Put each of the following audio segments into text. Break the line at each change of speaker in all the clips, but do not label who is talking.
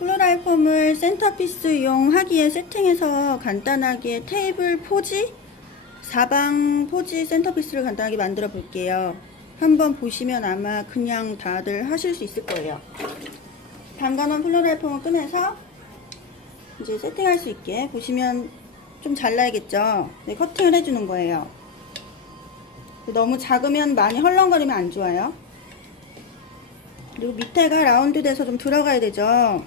플로랄 폼을 센터피스용 하기에 세팅해서 간단하게 테이블 포지, 사방 포지 센터피스를 간단하게 만들어 볼게요. 한번 보시면 아마 그냥 다들 하실 수 있을 거예요. 담가놓은 플로랄 폼을 꺼내서 이제 세팅할 수 있게 보시면 좀 잘라야겠죠? 네, 커팅을 해주는 거예요. 너무 작으면 많이 헐렁거리면 안 좋아요. 그리고 밑에가 라운드 돼서 좀 들어가야 되죠.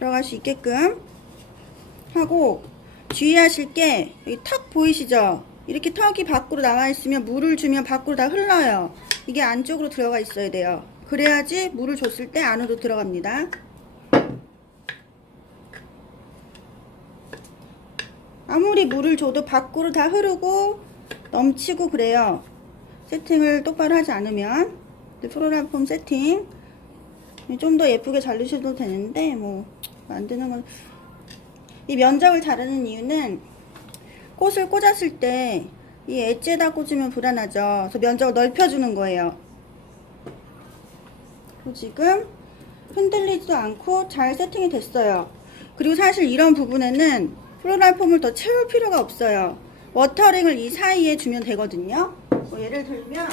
들어갈 수 있게끔 하고 주의하실 게 여기 턱 보이시죠? 이렇게 턱이 밖으로 나와 있으면 물을 주면 밖으로 다 흘러요. 이게 안쪽으로 들어가 있어야 돼요. 그래야지 물을 줬을 때 안으로 들어갑니다. 아무리 물을 줘도 밖으로 다 흐르고 넘치고 그래요. 세팅을 똑바로 하지 않으면 프로랄 폼 세팅 좀 더 예쁘게 자르셔도 되는데 뭐 만드는 건 이 면적을 자르는 이유는 꽃을 꽂았을 때 이 엣지에다 꽂으면 불안하죠. 그래서 면적을 넓혀주는 거예요. 지금 흔들리지도 않고 잘 세팅이 됐어요. 그리고 사실 이런 부분에는 플로랄 폼을 더 채울 필요가 없어요. 워터링을 이 사이에 주면 되거든요. 뭐 예를 들면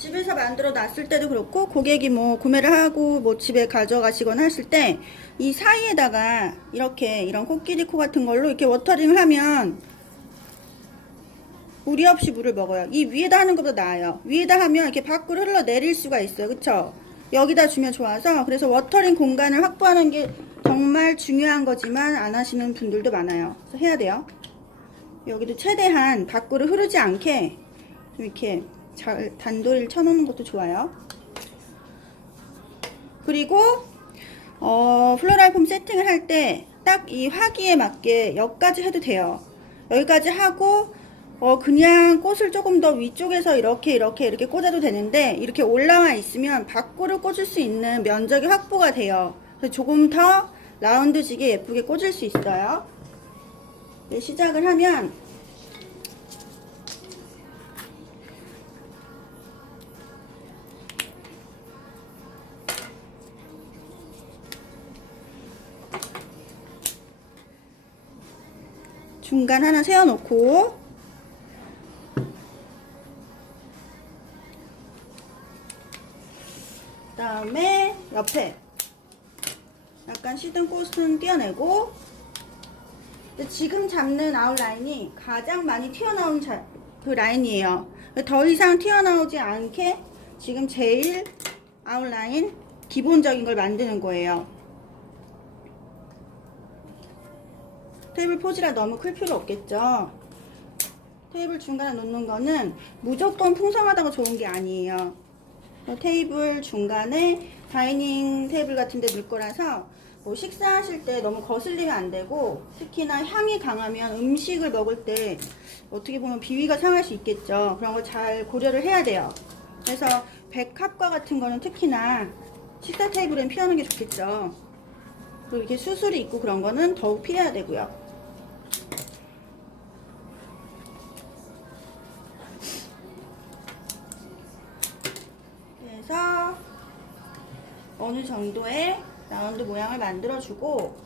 집에서 만들어 놨을 때도 그렇고 고객이 뭐 구매를 하고 뭐 집에 가져가시거나 하실 때 이 사이에다가 이렇게 이런 코끼리 코 같은 걸로 이렇게 워터링을 하면 무리 없이 물을 먹어요. 이 위에다 하는 것보다 나아요. 위에다 하면 이렇게 밖으로 흘러 내릴 수가 있어요. 그쵸? 여기다 주면 좋아서 그래서 워터링 공간을 확보하는 게 정말 중요한 거지만 안 하시는 분들도 많아요. 해야 돼요. 여기도 최대한 밖으로 흐르지 않게 좀 이렇게 잘 단도리를 쳐놓는 것도 좋아요. 그리고 어, 플로랄 폼 세팅을 할 때 딱 이 화기에 맞게 여기까지 해도 돼요. 여기까지 하고 어, 그냥 꽃을 조금 더 위쪽에서 이렇게 이렇게 이렇게 꽂아도 되는데 이렇게 올라와 있으면 밖으로 꽂을 수 있는 면적이 확보가 돼요. 그래서 조금 더 라운드지게 예쁘게 꽂을 수 있어요. 네, 시작을 하면 중간 하나 세워놓고. 그 다음에 옆에 약간 시든 꽃은 떼어내고. 지금 잡는 아웃라인이 가장 많이 튀어나온 자, 그 라인이에요. 더 이상 튀어나오지 않게 지금 제일 아웃라인 기본적인 걸 만드는 거예요 테이블 포즈라 너무 클 필요 없겠죠. 테이블 중간에 놓는 거는 무조건 풍성하다고 좋은 게 아니에요. 테이블 중간에 다이닝 테이블 같은 데 놓을 거라서 뭐 식사하실 때 너무 거슬리면 안 되고 특히나 향이 강하면 음식을 먹을 때 어떻게 보면 비위가 상할 수 있겠죠. 그런 거잘 고려를 해야 돼요. 그래서 백합과 같은 거는 특히나 식사 테이블엔 피하는 게 좋겠죠. 그리고 이렇게 수술이 있고 그런 거는 더욱 피해야 되고요. 어느 정도의 라운드 모양을 만들어주고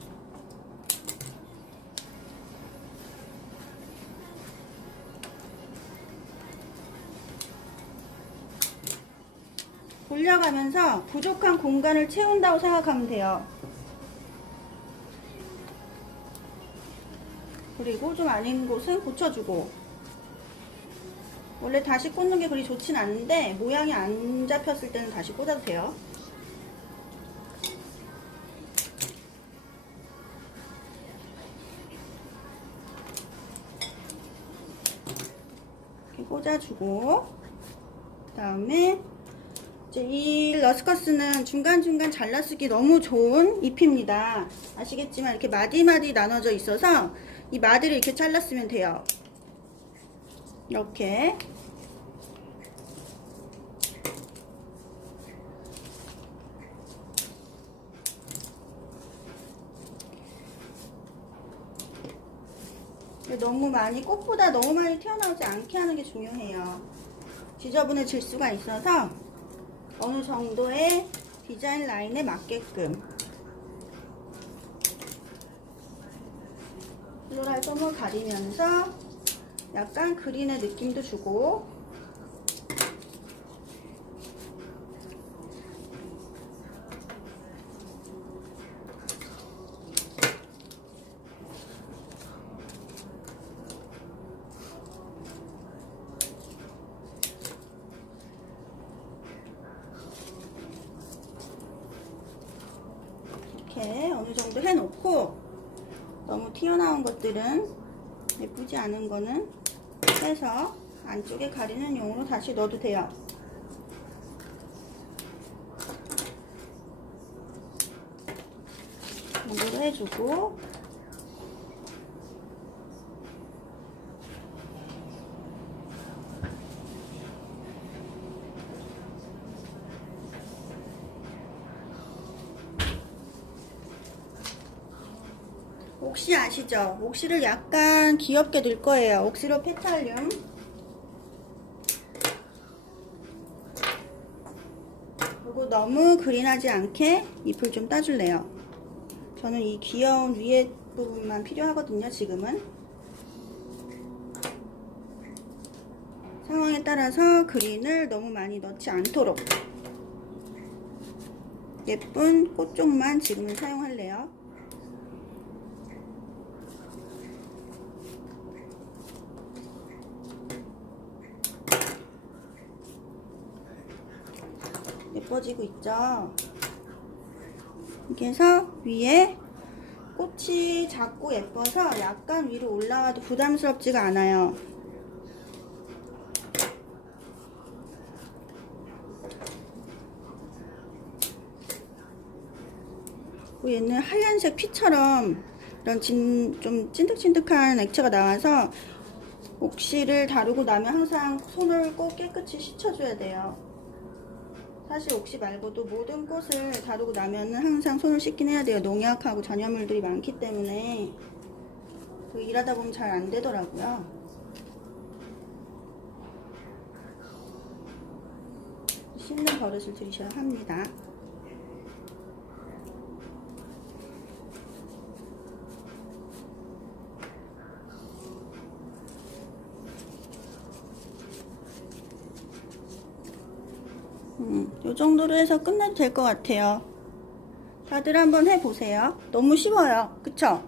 돌려가면서 부족한 공간을 채운다고 생각하면 돼요. 그리고 좀 아닌 곳은 고쳐주고 원래 다시 꽂는 게 그리 좋진 않은데 모양이 안 잡혔을 때는 다시 꽂아도 돼요 꽂아주고 그 다음에 이제 이 러스커스는 중간중간 잘라쓰기 너무 좋은 잎입니다 아시겠지만 이렇게 마디마디 나눠져 있어서 이 마디를 이렇게 잘랐으면 돼요. 이렇게. 너무 많이 꽃보다 너무 많이 튀어나오지 않게 하는 게 중요해요. 지저분해질 수가 있어서 어느 정도의 디자인 라인에 맞게끔 플로랄 솜을 가리면서 약간 그린의 느낌도 주고 정도 해놓고 너무 튀어나온 것들은 예쁘지 않은 거는 해서 안쪽에 가리는 용으로 다시 넣어도 돼요. 정도로 해주고 옥시 아시죠? 옥시를 약간 귀엽게 넣을 거예요. 옥시로 페탈륨. 그리고 너무 그린하지 않게 잎을 좀 따줄래요. 저는 이 귀여운 위에 부분만 필요하거든요, 지금은. 상황에 따라서 그린을 너무 많이 넣지 않도록 예쁜 꽃 쪽만 지금은 사용할래요. 예뻐지고 있죠. 이렇게 해서 위에 꽃이 작고 예뻐서 약간 위로 올라와도 부담스럽지가 않아요. 얘는 하얀색 피처럼 이런 진, 좀 찐득찐득한 액체가 나와서 옥시를 다루고 나면 항상 손을 꼭 깨끗이 씻어줘야 돼요. 사실 옥시 말고도 모든 꽃을 다루고 나면은 항상 손을 씻긴 해야 돼요. 농약하고 전염물들이 많기 때문에 그 일하다 보면 잘 안 되더라고요. 씻는 버릇을 들이셔야 합니다. 정도로 해서 끝내도 될 것 같아요. 다들 한번 해보세요. 너무 쉬워요. 그쵸?